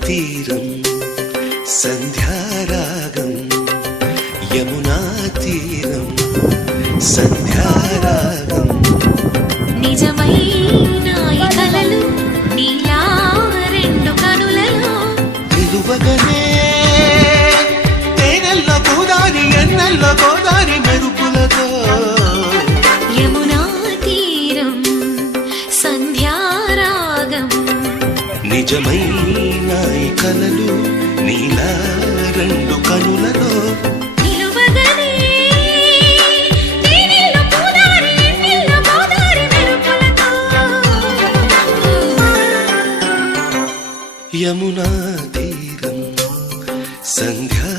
తీరం సంధ్యారాగం యమునా తీరం సంధ్యారాగం నిజమైన ఈ కలలు నీలా రెండు కనులలో నిలువగనే తేనెల్లో గోదారి ఎన్నెల్లో గోదారి మెరుపులతో యమునా తీరం సంధ్యారాగం నిజమైన ఈ కలలు నీలా రెండు కనులలో నిలువగనే తేనెల్లో గోదారి ఎన్నెల్లో గోదారి మెరుపులతో యమునా తీరం సంధ్యా